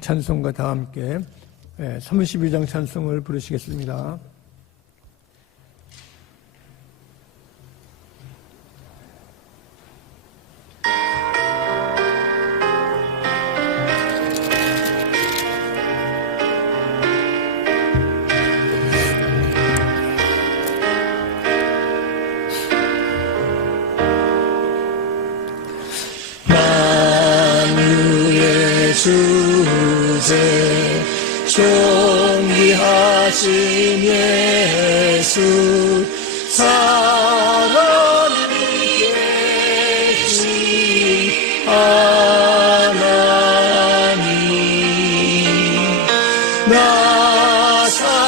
찬송과 다 함께 32장 찬송을 부르시겠습니다. 주제 존귀하신 예수 살아계신 하나님 나 사모하여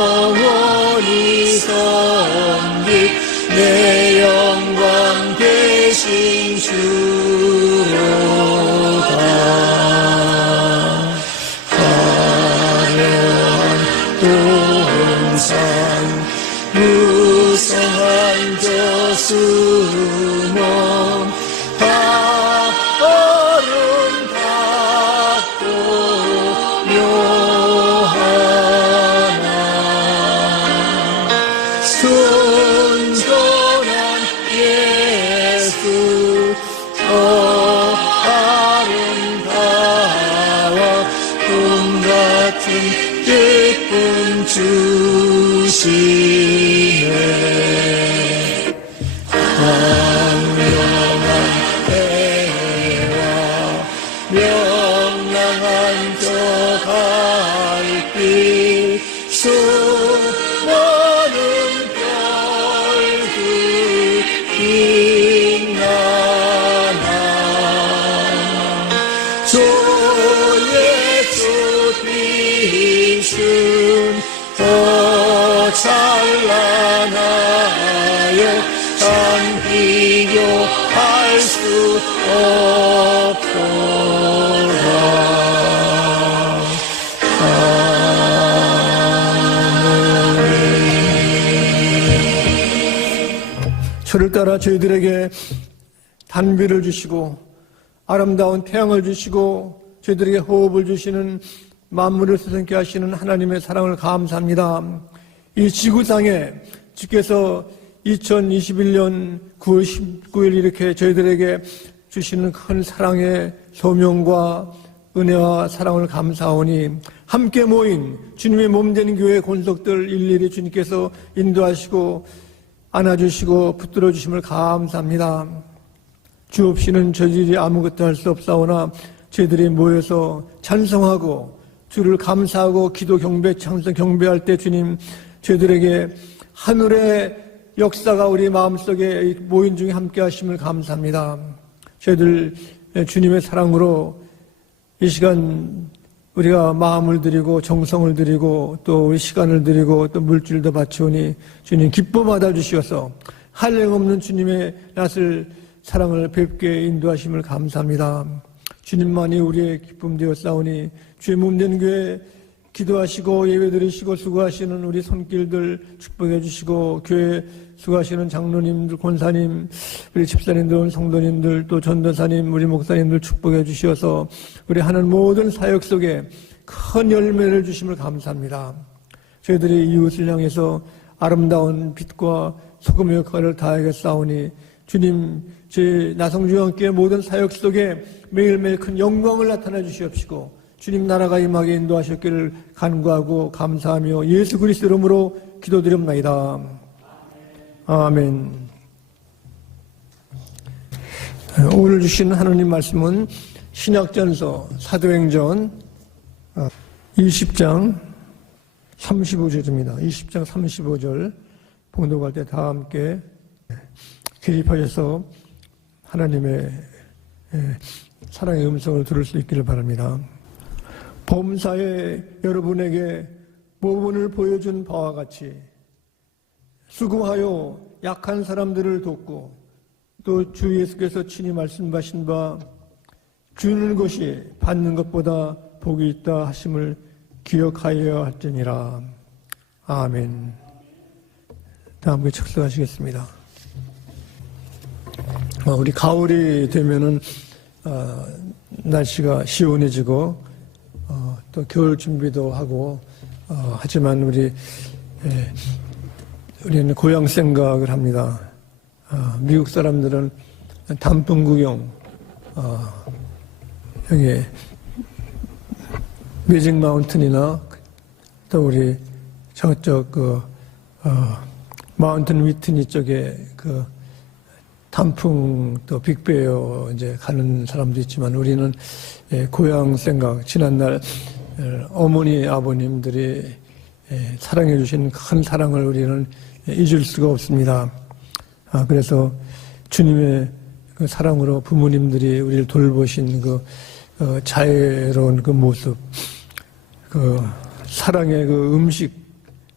영원히 섬길 내 영광 되신 주로다. 화려한 동산 무성한 저수목 다 아름답고 묘하나 순전한 예수 아름다워 꿈같은 기쁨 주시네. 광명한 해와 명랑한 저 달빛 수많은 별들 빛나나 주 예수 빛은 더 찬란하여 참 비교할 수 없도다. 저를 따라 저희들에게 단비를 주시고 아름다운 태양을 주시고 저희들에게 호흡을 주시는 만물을 새롭게 하시는 하나님의 사랑을 감사합니다. 이 지구상에 주께서 2021년 9월 19일 이렇게 저희들에게 주시는 큰 사랑의 소명과 은혜와 사랑을 감사하오니 함께 모인 주님의 몸된 교회 권속들 일일이 주님께서 인도하시고 안아주시고 붙들어 주심을 감사합니다. 주 없이는 저희들이 아무것도 할 수 없사오나 저희들이 모여서 찬송하고 주를 감사하고 기도 경배 찬송 경배할 때 주님 저희들에게 하늘의 역사가 우리 마음속에 모인 중에 함께 하심을 감사합니다. 저희들 주님의 사랑으로 이 시간 우리가 마음을 드리고 정성을 드리고 또 우리 시간을 드리고 또 물질도 바치오니 주님 기뻐 받아주시어서 한량없는 주님의 낯을 사랑을 뵙게 인도하심을 감사합니다. 주님만이 우리의 기쁨 되었사오니 주의 몸된 교회 기도하시고 예배드리시고 수고하시는 우리 손길들 축복해 주시고 교회 수고하시는 장로님들 권사님 우리 집사님들 성도님들 또 전도사님 우리 목사님들 축복해 주시어서 우리 하는 모든 사역 속에 큰 열매를 주심을 감사합니다. 저희들이 이웃을 향해서 아름다운 빛과 소금의 역할을 다하겠사오니 주님 제 나성주와 함께 모든 사역 속에 매일매일 큰 영광을 나타내 주시옵시고 주님 나라가 임하게 인도하셨기를 간구하고 감사하며 예수 그리스도 이름으로 기도드립나이다. 아멘. 오늘 주신 하나님 말씀은 신약전서 사도행전 20장 35절입니다. 20장 35절 봉독할 때 다 함께 기립하셔서 하나님의 사랑의 음성을 들을 수 있기를 바랍니다. 범사에 여러분에게 모본을 보여준 바와 같이 수고하여 약한 사람들을 돕고 또 주 예수께서 친히 말씀하신 바 주는 것이 받는 것보다 복이 있다 하심을 기억하여야 할지니라. 아멘. 다음에 축사하시겠습니다. 우리 가을이 되면은 날씨가 시원해지고 또 겨울 준비도 하고 하지만 우리는 고향 생각을 합니다. 미국 사람들은 단풍 구경 여기 매직 마운틴이나 또 우리 저쪽 마운틴 위트니 쪽에 단풍 또 빅베어 이제 가는 사람도 있지만 우리는 고향 생각 지난날 어머니 아버님들이 사랑해 주신 큰 사랑을 우리는 잊을 수가 없습니다. 그래서 주님의 그 사랑으로 부모님들이 우리를 돌보신 자애로운 그 모습, 그 사랑의 그 음식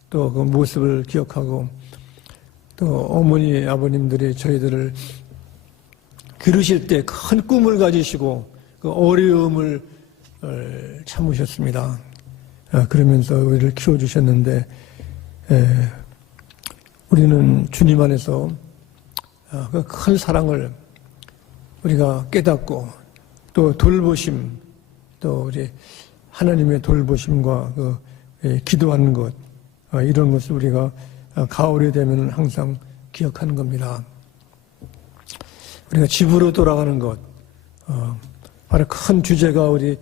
또 그 모습을 기억하고 또 어머니 아버님들이 저희들을 기르실 때 큰 꿈을 가지시고 그 어려움을 참으셨습니다. 그러면서 우리를 키워주셨는데 우리는 주님 안에서 그 큰 사랑을 우리가 깨닫고 또 돌보심 또 우리 하나님의 돌보심과 기도하는 것 이런 것을 우리가 가을이 되면 항상 기억하는 겁니다. 우리가 집으로 돌아가는 것 바로 큰 주제가 우리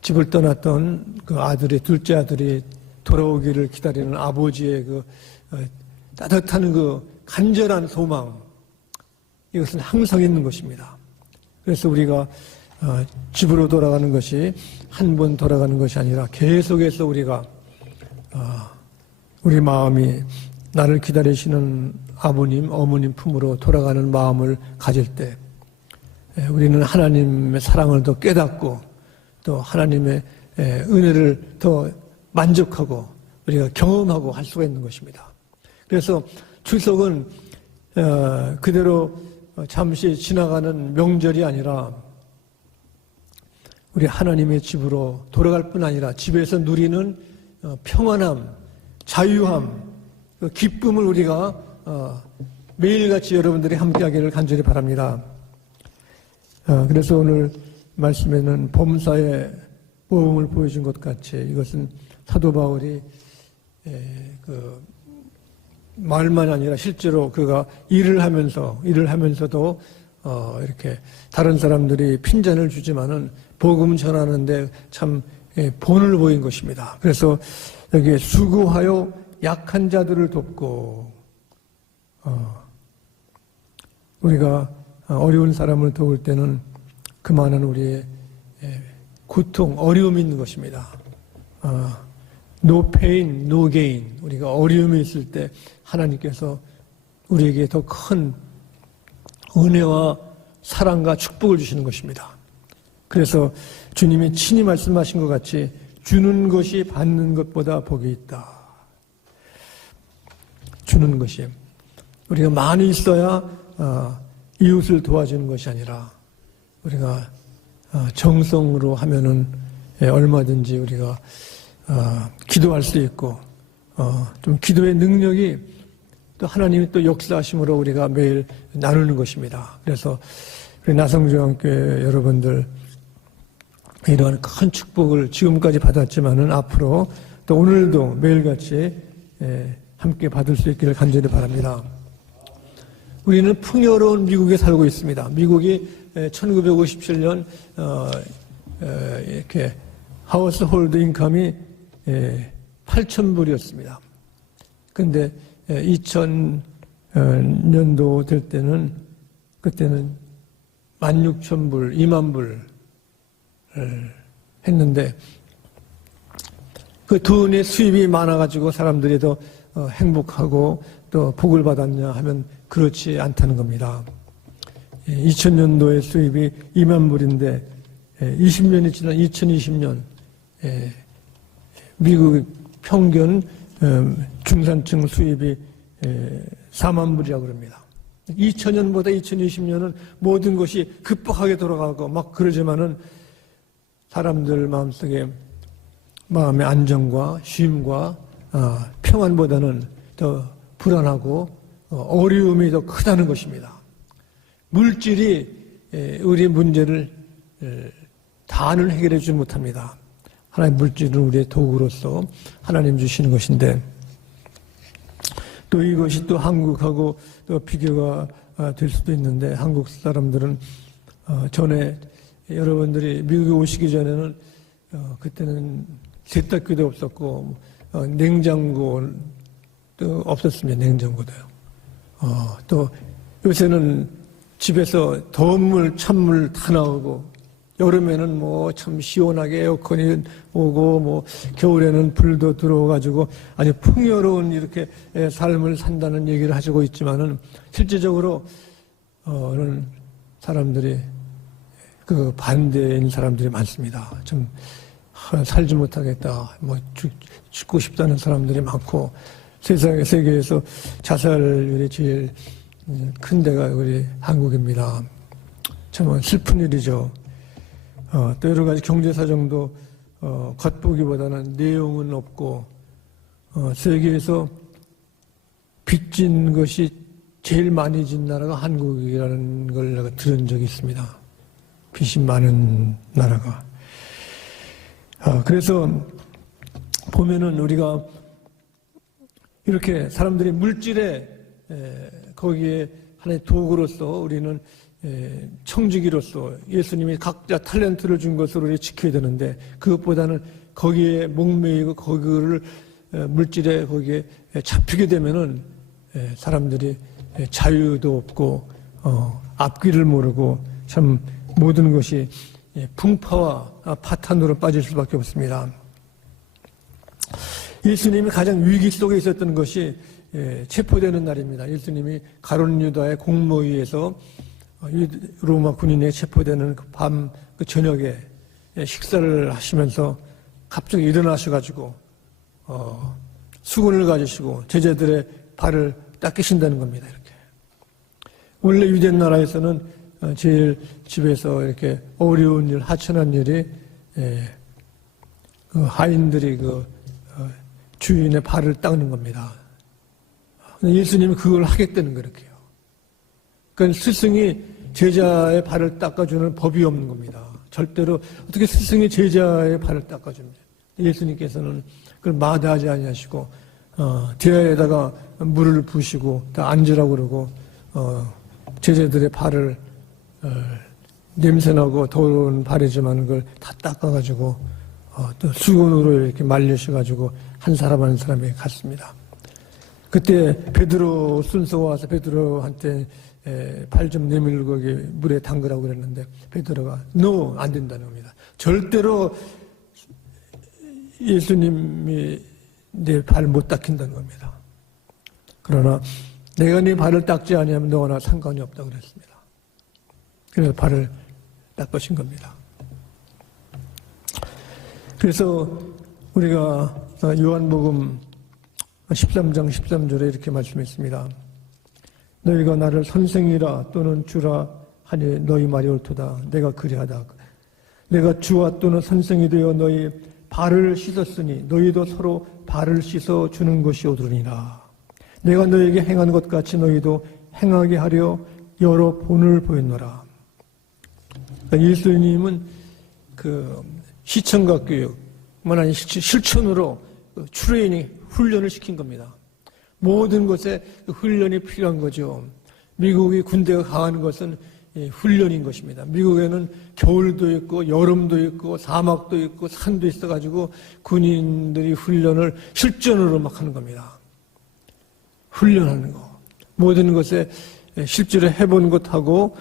집을 떠났던 그 아들이 둘째 아들이 돌아오기를 기다리는 아버지의 따뜻한 간절한 소망 이것은 항상 있는 것입니다. 그래서 우리가 집으로 돌아가는 것이 한 번 돌아가는 것이 아니라 계속해서 우리가 우리 마음이 나를 기다리시는 아버님, 어머님 품으로 돌아가는 마음을 가질 때 우리는 하나님의 사랑을 더 깨닫고 또 하나님의 은혜를 더 만족하고 우리가 경험하고 할 수가 있는 것입니다. 그래서 추석은 그대로 잠시 지나가는 명절이 아니라 우리 하나님의 집으로 돌아갈 뿐 아니라 집에서 누리는 평안함, 자유함, 그 기쁨을 우리가 매일같이 여러분들이 함께하기를 간절히 바랍니다. 그래서 오늘 말씀에는 범사의 모험을 보여준 것 같이 이것은 사도 바울이 말만 아니라 실제로 그가 일을 하면서도 이렇게 다른 사람들이 핀잔을 주지만은 복음 전하는데 참 본을 보인 것입니다. 그래서 여기에 수고하여 약한 자들을 돕고 우리가 어려운 사람을 도울 때는 그 많은 우리의 고통, 어려움이 있는 것입니다. No pain, no gain. 우리가 어려움이 있을 때 하나님께서 우리에게 더 큰 은혜와 사랑과 축복을 주시는 것입니다. 그래서 주님이 친히 말씀하신 것 같이 주는 것이 받는 것보다 복이 있다. 주는 것이 우리가 많이 있어야 이웃을 도와주는 것이 아니라 우리가 정성으로 하면은 얼마든지 우리가 기도할 수 있고 좀 기도의 능력이 또 하나님이 또 역사하심으로 우리가 매일 나누는 것입니다. 그래서 우리 나성중앙교회 여러분들 이러한 큰 축복을 지금까지 받았지만은 앞으로 또 오늘도 매일같이 함께 받을 수 있기를 간절히 바랍니다. 우리는 풍요로운 미국에 살고 있습니다. 미국이 1957년 이렇게 하우스홀드 인컴이 8,000불이었습니다. 근데 2000년도 될 때는 그때는 16,000불, 2만 불을 했는데 그 돈의 수입이 많아가지고 사람들이 더 행복하고 또 복을 받았냐 하면 그렇지 않다는 겁니다. 2000년도의 수입이 2만 불인데 20년이 지난 2020년 미국 평균 중산층 수입이 4만 불이라고 그럽니다. 2000년보다 2020년은 모든 것이 급박하게 돌아가고 막 그러지만은 사람들 마음속에 마음의 안정과 쉼과 평안보다는 더 불안하고 어려움이 더 크다는 것입니다. 물질이 우리의 문제를 다는 해결해 주지 못합니다. 하나님 물질은 우리의 도구로서 하나님 주시는 것인데 또 이것이 또 한국하고 또 비교가 될 수도 있는데 한국 사람들은 전에 여러분들이 미국에 오시기 전에는 그때는 세탁기도 없었고 냉장고도 없었습니다. 냉장고도요. 또 요새는 집에서 더운 물, 찬물 다 나오고 여름에는 뭐 참 시원하게 에어컨이 오고 뭐 겨울에는 불도 들어와가지고 아주 풍요로운 이렇게 삶을 산다는 얘기를 하시고 있지만은 실제적으로 는 사람들이 그 반대인 사람들이 많습니다. 좀 살지 못하겠다, 뭐 죽고 싶다는 사람들이 많고 세계에서 자살률이 제일 큰 데가 우리 한국입니다. 참 슬픈 일이죠. 또 여러 가지 경제 사정도 겉보기보다는 내용은 없고 세계에서 빚진 것이 제일 많이 진 나라가 한국이라는 걸 내가 들은 적이 있습니다. 빚이 많은 나라가. 그래서 보면은 우리가 이렇게 사람들이 물질에 거기에 하나의 도구로서 우리는 청지기로서 예수님이 각자 탤런트를 준 것으로 우리 지켜야 되는데 그것보다는 거기에 목매이고 거기를 물질에 거기에 잡히게 되면은 사람들이 자유도 없고 앞길을 모르고 참 모든 것이 풍파와 파탄으로 빠질 수밖에 없습니다. 예수님이 가장 위기 속에 있었던 것이 체포되는 날입니다. 예수님이 가룟 유다의 공모위에서 로마 군인에 체포되는 그 밤, 그 저녁에 식사를 하시면서 갑자기 일어나셔가지고 수건을 가지시고 제자들의 발을 닦으신다는 겁니다. 이렇게 원래 유대 나라에서는 제일 집에서 이렇게 어려운 일, 하찮은 일이 그 하인들이 그 주인의 발을 닦는 겁니다. 예수님이 그걸 하겠다는 거예요. 그러니까 스승이 제자의 발을 닦아주는 법이 없는 겁니다. 절대로 어떻게 스승이 제자의 발을 닦아줍니까? 예수님께서는 그걸 마다하지 아니하시고 대야에다가 물을 부으시고 다 앉으라고 그러고 제자들의 발을 냄새나고 더러운 발이지만 그걸 다 닦아가지고 또 수건으로 이렇게 말리셔가지고 한 사람 한 사람이 갔습니다. 그때 베드로 순서가 와서 베드로한테 발 좀 내밀고 물에 담그라고 그랬는데 베드로가 no, 안 된다는 겁니다. 절대로 예수님이 내 발 못 닦힌다는 겁니다. 그러나 내가 네 발을 닦지 아니하면 너와 나 상관이 없다고 그랬습니다. 그래서 발을 닦으신 겁니다. 그래서 우리가 요한복음 13장 13절에 이렇게 말씀했습니다. 너희가 나를 선생이라 또는 주라 하니 너희 말이 옳도다. 내가 그리하다. 내가 주와 또는 선생이 되어 너희 발을 씻었으니 너희도 서로 발을 씻어 주는 것이 옳으니라. 내가 너희에게 행한 것 같이 너희도 행하게 하려 여러 본을 보였노라. 그러니까 예수님은 그 시청각 교육만 아니 실천으로 트레이닝, 훈련을 시킨 겁니다. 모든 것에 훈련이 필요한 거죠. 미국이 군대가 강한 것은 훈련인 것입니다. 미국에는 겨울도 있고 여름도 있고 사막도 있고 산도 있어가지고 군인들이 훈련을 실전으로 막 하는 겁니다. 훈련하는 거. 모든 것에 실제로 해본 것하고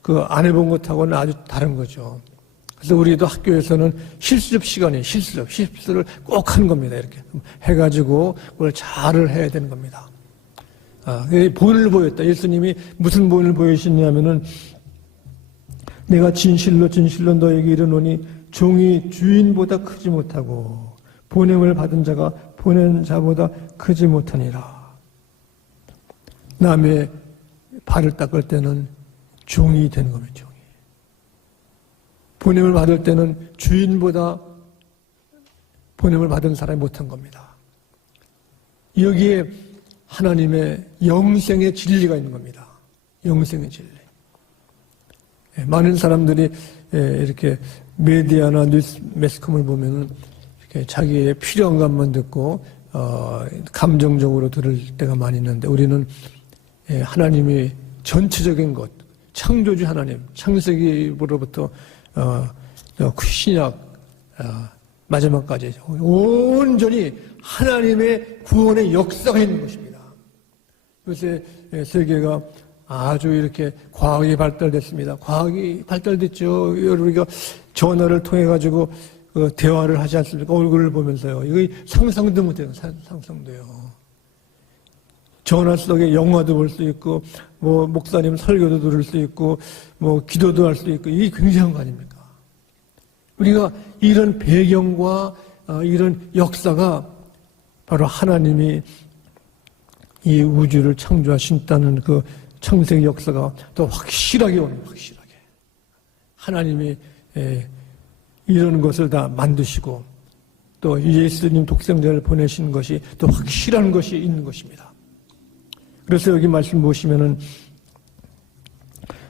그 안 해본 것하고는 아주 다른 거죠. 그래서 우리도 학교에서는 실습 시간에 실습을 꼭 하는 겁니다. 이렇게 해가지고 그걸 잘을 해야 되는 겁니다. 본을 보였다. 예수님이 무슨 본을 보이시냐면은 내가 진실로 너에게 이르노니 종이 주인보다 크지 못하고 보냄을 받은 자가 보낸 자보다 크지 못하니라. 남의 발을 닦을 때는 종이 되는 겁니다. 종이. 보냄을 받을 때는 주인보다 보냄을 받은 사람이 못한 겁니다. 여기에 하나님의 영생의 진리가 있는 겁니다. 영생의 진리. 많은 사람들이 이렇게 메디아나 뉴스 매스컴을 보면은 이렇게 자기의 필요한 것만 듣고 감정적으로 들을 때가 많이 있는데, 우리는 하나님이 전체적인 것, 창조주 하나님, 창세기로부터 신약 마지막까지 온전히 하나님의 구원의 역사가 있는 것입니다. 요새 세계가 아주 이렇게 과학이 발달됐습니다. 과학이 발달됐죠. 우리가 전화를 통해 가지고 대화를 하지 않습니까? 얼굴을 보면서요. 이거 상상도 못해요. 상상도요. 전화 속에 영화도 볼 수 있고, 뭐 목사님 설교도 들을 수 있고, 뭐 기도도 할 수 있고, 이게 굉장한 거 아닙니까? 우리가 이런 배경과 이런 역사가 바로 하나님이 이 우주를 창조하신다는 그 창세기 역사가 더 확실하게 오는, 확실하게. 하나님이 이런 것을 다 만드시고 또 예수님 독생자를 보내신 것이 더 확실한 것이 있는 것입니다. 그래서 여기 말씀 보시면은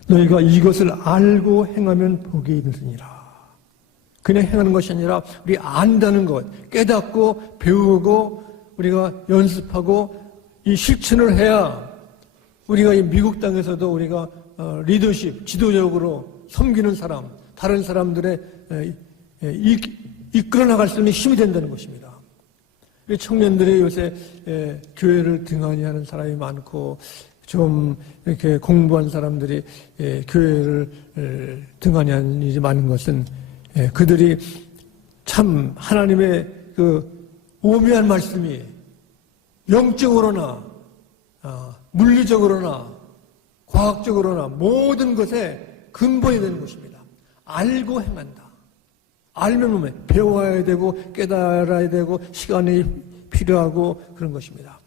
너희가 이것을 알고 행하면 복이 있으니라. 그냥 행하는 것이 아니라 우리 안다는 것, 깨닫고 배우고 우리가 연습하고 이 실천을 해야 우리가 이 미국 땅에서도 우리가 리더십, 지도적으로 섬기는 사람, 다른 사람들의 이끌어 나갈 수 있는 힘이 된다는 것입니다. 청년들이 요새 교회를 등한히 하는 사람이 많고 좀 이렇게 공부한 사람들이 교회를 등한히 하는 일이 많은 것은 그들이 참 하나님의 그 오묘한 말씀이 영적으로나 물리적으로나 과학적으로나 모든 것에 근본이 되는 것입니다. 알고 행한다. 알면 보면 배워야 되고 깨달아야 되고 시간이 필요하고 그런 것입니다.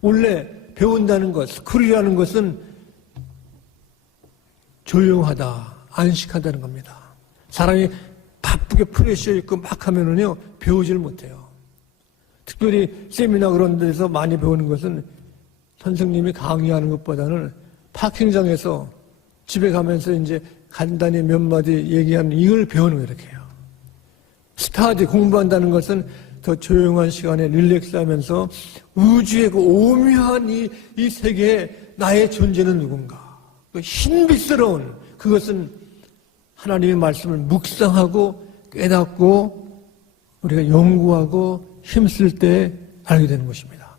원래 배운다는 것, 스쿨이라는 것은 조용하다, 안식하다는 겁니다. 사람이 바쁘게 프레셔 있고 막 하면은요 배우질 못해요. 특별히 세미나 그런 데서 많이 배우는 것은 선생님이 강의하는 것보다는 파킹장에서 집에 가면서 이제 간단히 몇 마디 얘기하는 이걸 배우는 거예요. 이렇게 해요. 스타디 공부한다는 것은 더 조용한 시간에 릴렉스하면서 우주의 그 오묘한 이 세계에 나의 존재는 누군가, 그 신비스러운 그것은 하나님의 말씀을 묵상하고 깨닫고 우리가 연구하고 힘쓸 때 알게 되는 것입니다.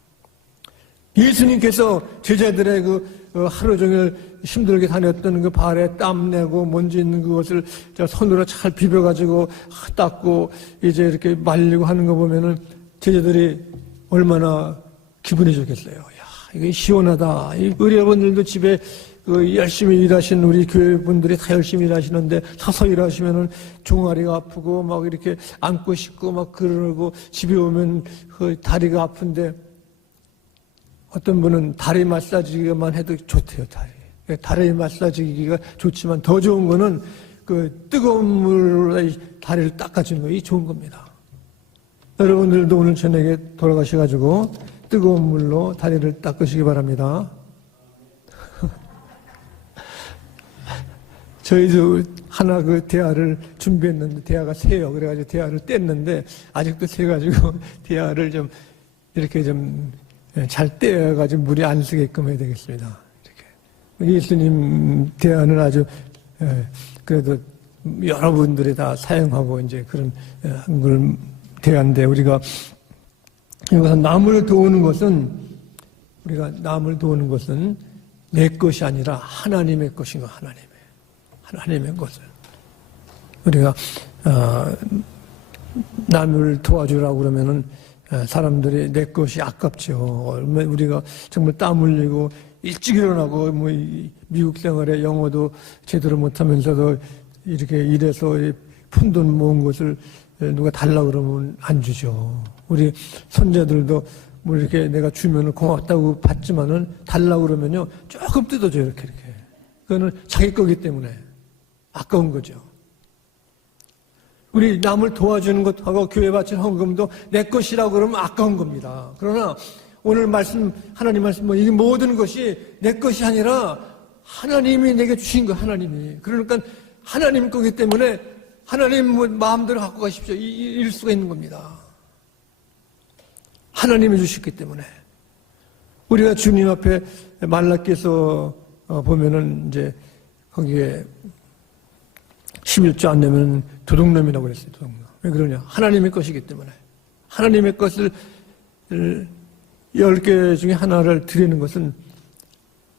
예수님께서 제자들의 그 하루 종일 힘들게 다녔던 그 발에 땀 내고 먼지 있는 그것을 손으로 잘 비벼가지고 닦고 이제 이렇게 말리고 하는 거 보면은 제자들이 얼마나 기분이 좋겠어요. 야, 이게 시원하다. 이 의뢰분들도 집에 열심히 일하신 우리 교회 분들이 다 열심히 일하시는데 서서 일하시면은 종아리가 아프고 막 이렇게 앉고 싶고 막 그러고 집에 오면 그 다리가 아픈데 어떤 분은 다리 마사지기만 해도 좋대요, 다리. 다리 마사지기가 좋지만 더 좋은 거는 그 뜨거운 물로 다리를 닦아주는 거, 이 좋은 겁니다. 여러분들도 오늘 저녁에 돌아가셔가지고 뜨거운 물로 다리를 닦으시기 바랍니다. 저희도 하나 그 대야를 준비했는데 대야가 새요. 그래가지고 대야를 뗐는데 아직도 새가지고 대야를 좀 이렇게 좀 잘 떼어가지고 물이 안 쓰게끔 해야 되겠습니다. 이렇게. 예수님 대야는 아주 그래도 여러분들이 다 사용하고 이제 그런 걸 대야인데 우리가 이것은 남을 도우는 것은 우리가 남을 도우는 것은 내 것이 아니라 하나님의 것인 거, 하나님의 것을 우리가 남을 도와주라고 그러면은 사람들이 내 것이 아깝죠. 우리가 정말 땀 흘리고 일찍 일어나고 뭐 미국 생활에 영어도 제대로 못하면서도 이렇게 일해서 푼돈 모은 것을 누가 달라고 그러면 안 주죠. 우리 손자들도 뭐 이렇게 내가 주면은 고맙다고 받지만은 달라고 그러면요 조금 뜯어줘요. 이렇게. 그거는 자기 거기 때문에 아까운 거죠. 우리 남을 도와주는 것하고 교회 바친 헌금도 내 것이라고 그러면 아까운 겁니다. 그러나 오늘 말씀, 하나님 말씀, 이 모든 것이 내 것이 아니라 하나님이 내게 주신 거, 하나님이. 그러니까 하나님 거기 때문에 하나님 마음대로 갖고 가십시오. 이럴 수가 있는 겁니다. 하나님이 주셨기 때문에. 우리가 주님 앞에 말라께서 보면은 이제 거기에 11조 안 내면 도둑놈이라고 그랬어요. 도둑놈. 왜 그러냐? 하나님의 것이기 때문에. 하나님의 것을 10개 중에 하나를 드리는 것은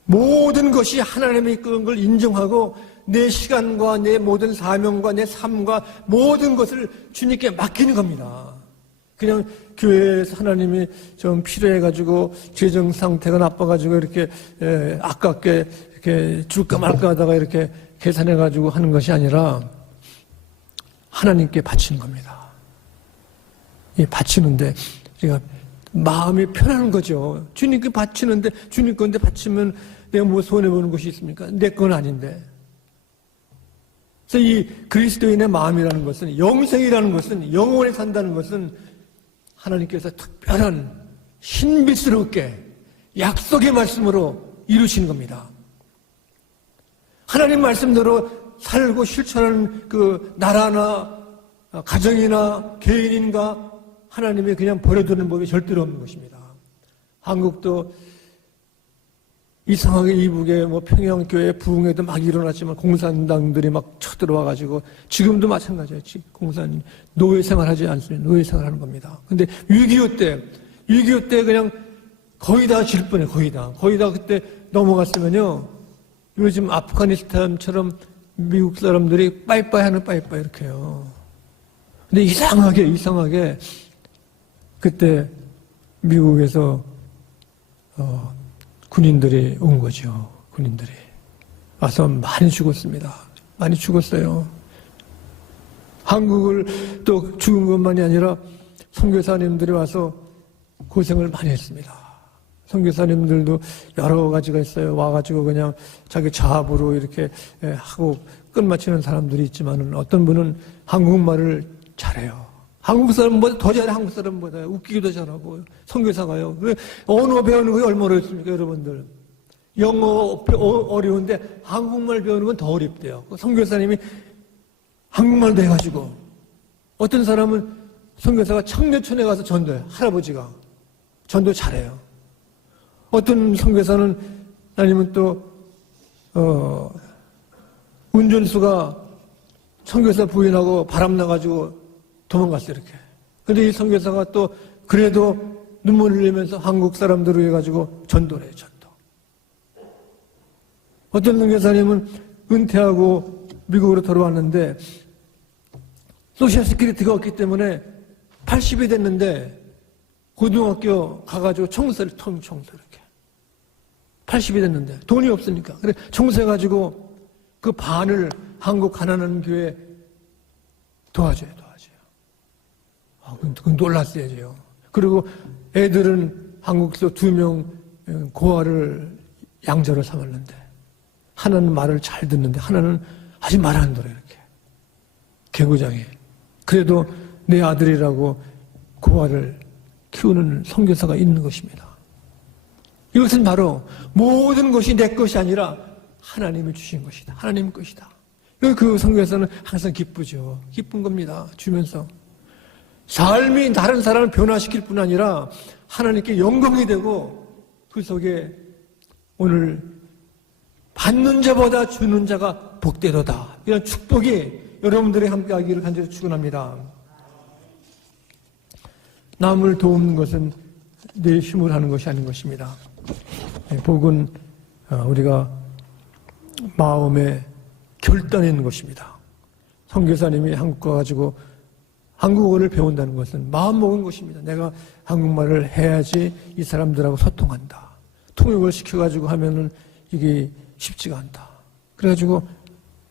모든 것이 하나님의 걸 인정하고 내 시간과 내 모든 사명과 내 삶과 모든 것을 주님께 맡기는 겁니다. 그냥 교회에서 하나님이 좀 필요해가지고 재정 상태가 나빠가지고 이렇게 아깝게 이렇게 줄까 말까 하다가 이렇게 계산해가지고 하는 것이 아니라 하나님께 바치는 겁니다. 이 바치는데 우리가 마음이 편한 거죠. 주님께 바치는데 주님 건데 바치면 내가 뭐 손해보는 것이 있습니까? 내 건 아닌데. 그래서 이 그리스도인의 마음이라는 것은, 영생이라는 것은, 영원히 산다는 것은 하나님께서 특별한 신비스럽게 약속의 말씀으로 이루시는 겁니다. 하나님 말씀대로 살고 실천하는 그 나라나 가정이나 개인인가 하나님이 그냥 버려두는 법이 절대로 없는 것입니다. 한국도 이상하게 이북에 뭐 평양교회 부흥회도 막 일어났지만 공산당들이 막 쳐들어와가지고 지금도 마찬가지예요. 공산 노예 생활하지 않습니다. 노예 생활하는 겁니다. 근데 6.25 때 그냥 거의 다 질 뻔해. 거의 다 그때 넘어갔으면요. 요즘 아프가니스탄처럼 미국 사람들이 빠이빠이 하는 빠이빠이 이렇게 해요. 근데 이상하게 그때 미국에서 군인들이 온 거죠. 군인들이 와서 많이 죽었습니다. 많이 죽었어요. 한국을 또 죽은 것만이 아니라 선교사님들이 와서 고생을 많이 했습니다. 선교사님들도 여러 가지가 있어요. 와가지고 그냥 자기 자업으로 이렇게 하고 끝마치는 사람들이 있지만은 어떤 분은 한국말을 잘해요. 한국 사람보다 더 잘해. 한국 사람보다 웃기기도 잘하고 선교사가요. 왜 언어 배우는 게 얼마나 어렵습니까, 여러분들? 영어 어려운데 한국말 배우는 건 더 어렵대요. 선교사님이 한국말도 해가지고 어떤 사람은 선교사가 청계천에 가서 전도해요. 할아버지가 전도 잘해요. 어떤 선교사는 아니면 또 운전수가 선교사 부인하고 바람 나가지고 도망갔어요, 이렇게. 근데 이 선교사가 또 그래도 눈물을 흘리면서 한국 사람들을 해가지고 전도를 해요, 전도. 어떤 선교사님은 은퇴하고 미국으로 돌아왔는데 소셜 시큐리티가 없기 때문에 80이 됐는데 고등학교 가가지고 청소를 이렇게. 80이 됐는데 돈이 없으니까. 그래 청소해가지고 그 반을 한국 가난한 교회 도와줘요. 그건 놀랐어야죠. 그리고 애들은 한국에서 2명 고아를 양자로 삼았는데 하나는 말을 잘 듣는데 하나는 아직 말 안 들어요. 이렇게 개구장에. 그래도 내 아들이라고 고아를 키우는 선교사가 있는 것입니다. 이것은 바로 모든 것이 내 것이 아니라 하나님이 주신 것이다. 하나님 것이다. 그 선교사는 항상 기쁘죠. 기쁜 겁니다. 주면서. 삶이 다른 사람을 변화시킬 뿐 아니라 하나님께 영광이 되고 그 속에 오늘 받는 자보다 주는 자가 복되도다. 이런 축복이 여러분들이 함께 하기를 간절히 축원합니다. 남을 도우는 것은 내 힘을 하는 것이 아닌 것입니다. 복은 우리가 마음에 결단이 있는 것입니다. 선교사님이 한국 가가지고 한국어를 배운다는 것은 마음먹은 것입니다. 내가 한국말을 해야지 이 사람들하고 소통한다. 통역을 시켜가지고 하면은 이게 쉽지가 않다. 그래가지고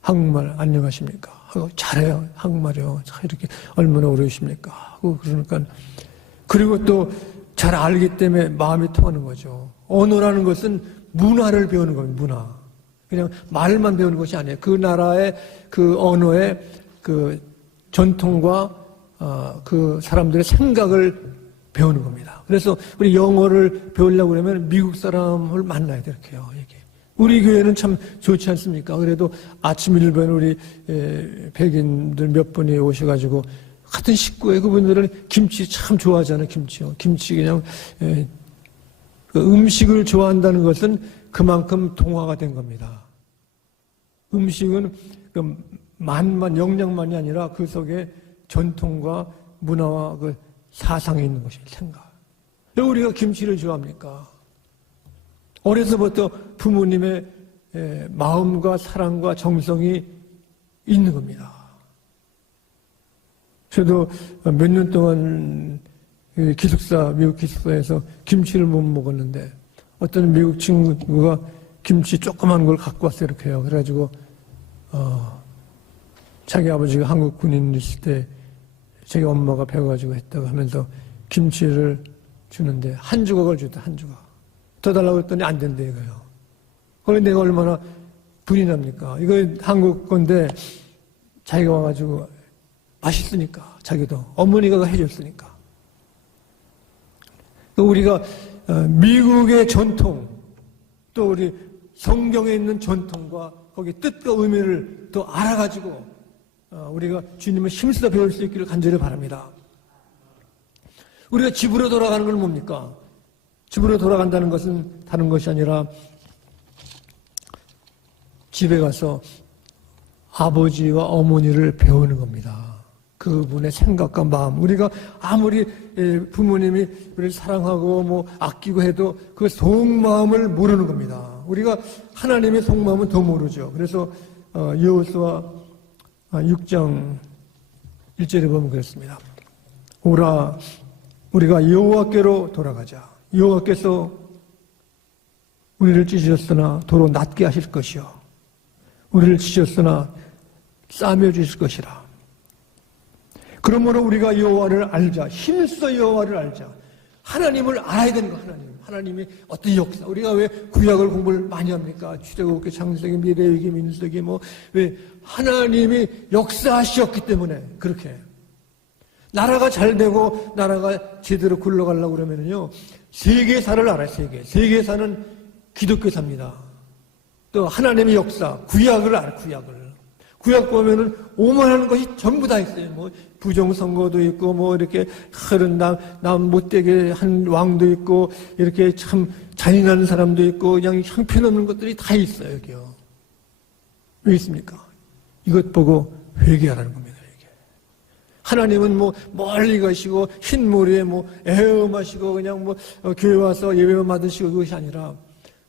한국말 안녕하십니까? 하고 잘해요. 한국말이요. 이렇게 얼마나 어려우십니까? 하고 그러니까 그리고 또 잘 알기 때문에 마음이 통하는 거죠. 언어라는 것은 문화를 배우는 겁니다. 문화. 그냥 말만 배우는 것이 아니에요. 그 나라의 그 언어의 그 전통과 그 사람들의 생각을 배우는 겁니다. 그래서 우리 영어를 배우려고 그러면 미국 사람을 만나야 돼, 이렇게요. 이게 우리 교회는 참 좋지 않습니까? 그래도 아침 일본 우리 백인들 몇 분이 오셔가지고 같은 식구에 그분들은 김치 참 좋아하잖아요. 김치요. 김치 그냥 그 음식을 좋아한다는 것은 그만큼 동화가 된 겁니다. 음식은 그 영양만이 아니라 그 속에 전통과 문화와 그 사상이 있는 것입니다. 생각. 왜 우리가 김치를 좋아합니까? 어려서부터 부모님의 마음과 사랑과 정성이 있는 겁니다. 저도 몇 년 동안 미국 기숙사에서 김치를 못 먹었는데 어떤 미국 친구가 김치 조그만 걸 갖고 왔어요. 이렇게 해요. 그래가지고 자기 아버지가 한국 군인 있을 때 자기 엄마가 배워가지고 했다고 하면서 김치를 주는데 한 조각을 줬다. 한 조각. 더 달라고 했더니 안 된대 이거요. 그런데 내가 얼마나 분이 납니까? 이거 한국 건데 자기가 와가지고 맛있으니까 자기도 어머니가 해줬으니까. 우리가 미국의 전통 또 우리 성경에 있는 전통과 거기 뜻과 의미를 또 알아가지고 우리가 주님을 힘쓰다 배울 수 있기를 간절히 바랍니다. 우리가 집으로 돌아가는 건 뭡니까? 집으로 돌아간다는 것은 다른 것이 아니라 집에 가서 아버지와 어머니를 배우는 겁니다. 그분의 생각과 마음. 우리가 아무리 부모님이 우리를 사랑하고 뭐 아끼고 해도 그 속마음을 모르는 겁니다. 우리가 하나님의 속마음은 더 모르죠. 그래서 여호수아 6장 1절에 보면 그렇습니다. 오라 우리가 여호와께로 돌아가자. 여호와께서 우리를 찢으셨으나 도로 낮게 하실 것이요 우리를 찢으셨으나 싸매 주실 것이라. 그러므로 우리가 여호와를 알자. 힘써 여호와를 알자. 하나님을 알아야 되는 거. 하나님이 어떤 역사. 우리가 왜 구약을 공부를 많이 합니까? 출애굽기, 창세기, 미래일기, 민수기 왜 하나님이 역사하셨기 때문에 그렇게 나라가 잘 되고 나라가 제대로 굴러가려고 그러면요 세계사를 알아요. 세계사는 기독교사입니다. 또 하나님의 역사 구약을 알아요. 구약 보면은 오만한 것이 전부 다 있어요. 뭐 부정선거도 있고 뭐 이렇게 그런 남 못되게 한 왕도 있고 이렇게 참 잔인한 사람도 있고 그냥 형편없는 것들이 다 있어요. 여기요. 왜 있습니까? 이것 보고 회개하라는 겁니다. 하나님은 뭐 멀리 가시고 흰 모리에 뭐 애엄하시고 그냥 뭐 교회 와서 예배만 받으시고 그것이 아니라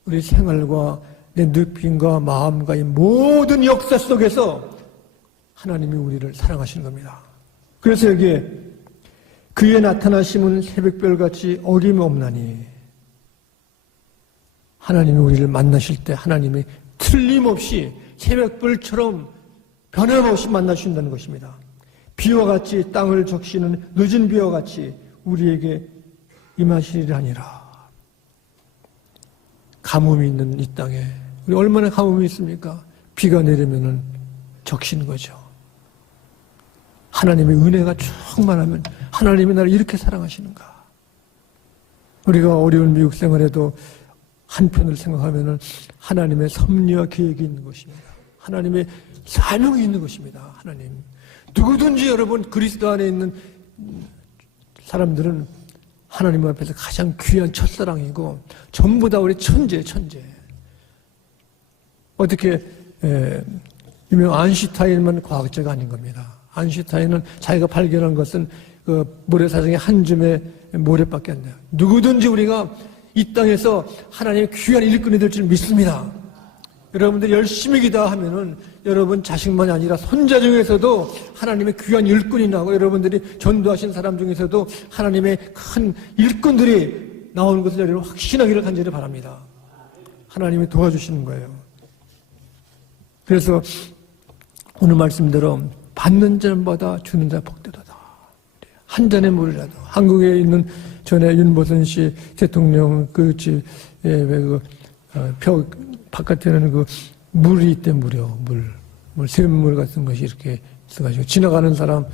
우리 생활과 내 느낌과 마음과 이 모든 역사 속에서 하나님이 우리를 사랑하시는 겁니다. 그래서 여기에 그의 나타나심은 새벽별같이 어김없나니 하나님이 우리를 만나실 때 하나님이 틀림없이 새벽별처럼 변함없이 만나신다는 것입니다. 비와 같이 땅을 적시는 늦은 비와 같이 우리에게 임하시리라 하니라. 가뭄이 있는 이 땅에 우리 얼마나 가뭄이 있습니까? 비가 내리면은 적시는 거죠. 하나님의 은혜가 충만하면 하나님이 나를 이렇게 사랑하시는가? 우리가 어려운 미국 생활에도 한편을 생각하면은 하나님의 섭리와 계획이 있는 것입니다. 하나님의 사명이 있는 것입니다. 하나님. 누구든지 여러분 그리스도 안에 있는 사람들은 하나님 앞에서 가장 귀한 첫사랑이고 전부 다 우리 천재. 어떻게 유명 아인슈타인만 과학자가 아닌 겁니다. 아인슈타인은 자기가 발견한 것은 그 모래사장의 한 줌의 모래밖에 안 돼요. 누구든지 우리가 이 땅에서 하나님의 귀한 일꾼이 될 줄 믿습니다. 여러분들이 열심히 기도하면은 여러분 자식만이 아니라 손자 중에서도 하나님의 귀한 일꾼이 나오고 여러분들이 전도하신 사람 중에서도 하나님의 큰 일꾼들이 나오는 것을 여러분 확신하기를 간절히 바랍니다. 하나님이 도와주시는 거예요. 그래서 오늘 말씀대로 받는 자마다 주는 자 복되도다. 한 잔의 물이라도 한국에 있는 전에 윤보선 씨 대통령 그 집에 표 바깥에는 그 물이 있대 물이요. 물 샘물 같은 것이 이렇게 있어가지고 지나가는 사람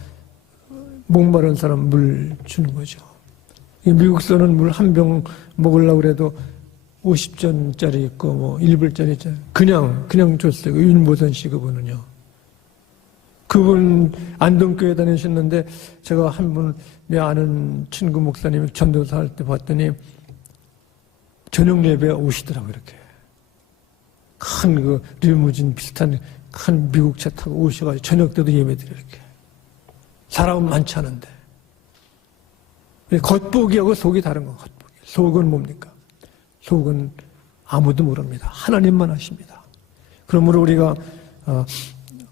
목마른 사람 물 주는 거죠. 미국서는 물 한 병 먹으려고 그래도 50전짜리 있고, 뭐, 1불짜리 있잖아요. 그냥 줬어요. 윤보선 씨 그분은요. 그분 안동교회 다니셨는데, 제가 한 분, 내 아는 친구 목사님이 전도사 할 때 봤더니, 저녁 예배에 오시더라고요, 이렇게. 큰 리무진 비슷한 큰 미국 차 타고 오셔가지고 저녁 때도 예배드려, 이렇게. 사람은 많지 않은데. 겉보기하고 속이 다른 거, 겉보기. 속은 뭡니까? 속은 아무도 모릅니다. 하나님만 아십니다. 그러므로 우리가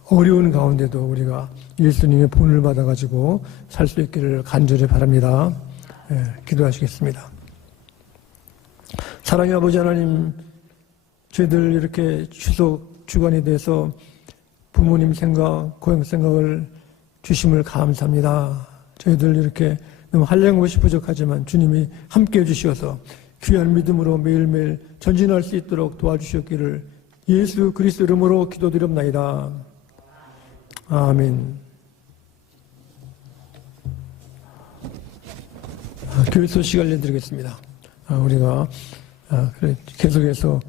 어려운 가운데도 우리가 예수님의 본을 받아가지고 살 수 있기를 간절히 바랍니다. 기도하시겠습니다. 사랑의 아버지 하나님, 저희들 이렇게 추석 주간이 돼서 부모님 생각, 고향 생각을 주심을 감사합니다. 저희들 이렇게 너무 한량한 것이 부족하지만 주님이 함께 해주셔서 귀한 믿음으로 매일매일 전진할 수 있도록 도와주셨기를 예수 그리스도 이름으로 기도드립나이다. 아멘. 교회 소식 알려드리겠습니다. 우리가 계속해서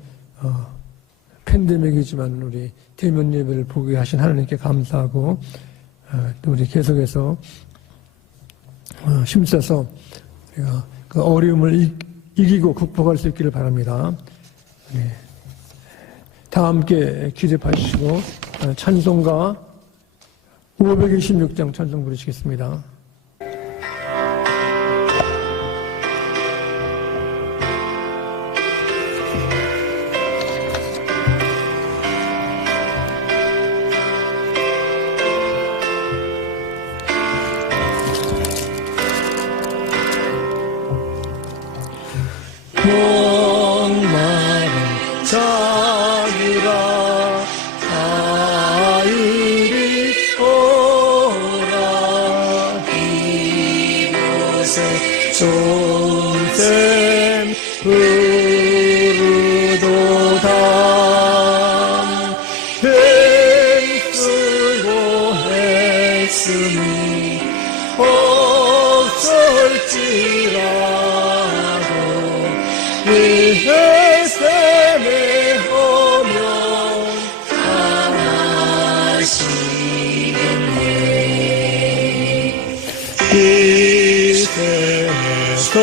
팬데믹이지만 우리 대면 예배를 보게 하신 하나님께 감사하고 또 우리 계속해서 힘써서 우리가 그 어려움을 이기고 극복할 수 있기를 바랍니다. 다 함께 기립하시고 찬송가 526장 찬송 부르시겠습니다. 목마른 자유라 자유리 오라 이곳에 존샘 부르도다 힘쓰고 했으니 없을지라도 예샘에 오면 강하시겠네 이 샘에서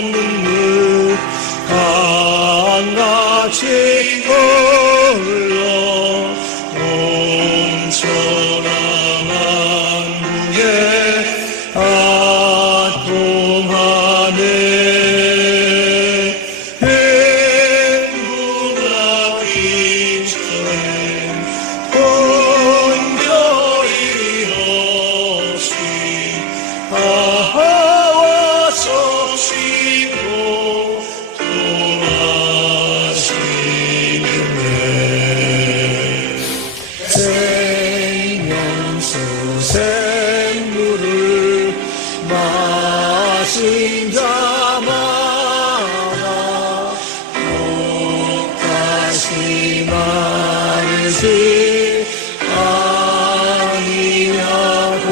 눈물 강같이 흘러 온천한 만국에 아통하네 샘물을 마신 자마다 똑같이 마르지 아니하고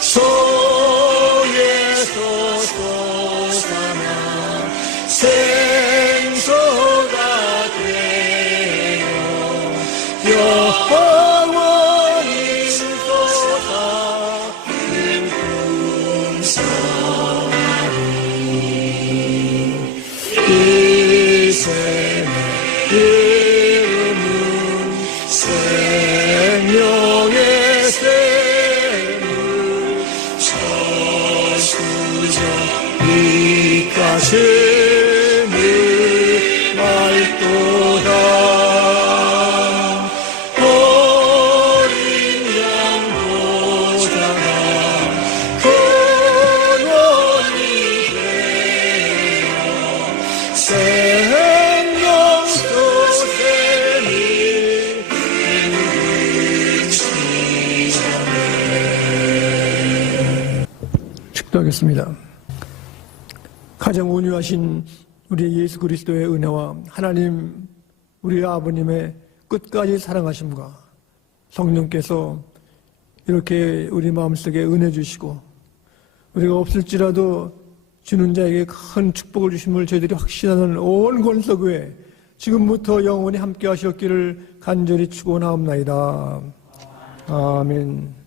속에서 솟아나 생소가 되어 영원히 솟아 이 샘의 이름은 생명의 샘을 저수저 이까심을 맑도다 어린 양 보자가 근원이 되어 생명수 샘이 축도하겠습니다. 가장 온유하신 우리 예수 그리스도의 은혜와 하나님 우리 아버님의 끝까지 사랑하심과 성령께서 이렇게 우리 마음속에 은혜 주시고 우리가 없을지라도 주는 자에게 큰 축복을 주심을 저희들이 확신하는 온 권석교회 지금부터 영원히 함께 하시옵기를 간절히 축원하옵나이다. 아멘.